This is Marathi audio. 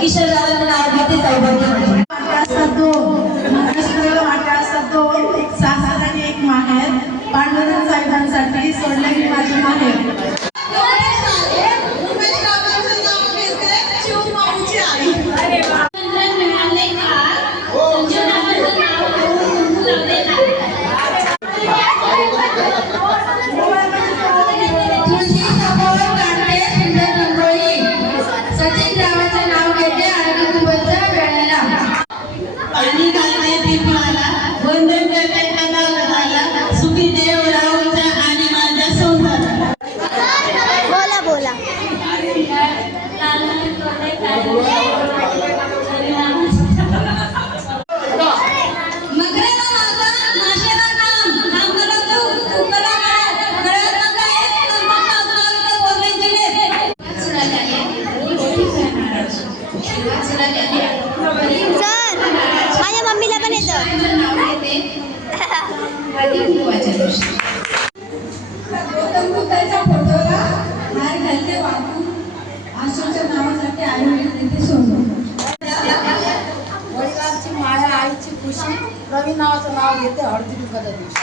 किशोर दादाचं नाव घेते सौभाग्य एक सासर आणि एक माहेर पांडुरंग साहेबांसाठी सोडले मी माझे माहेर माझ्या मम्मीला पण येतं गौतम बुद्धाच्या फोटोला हार घालते वाकून आशूच्या नावासाठी आई तिथे सोडून वडिलांची माया आईची खुशी रवी नावाचं नाव घेते हळदी कुंकवाच्या दिवशी.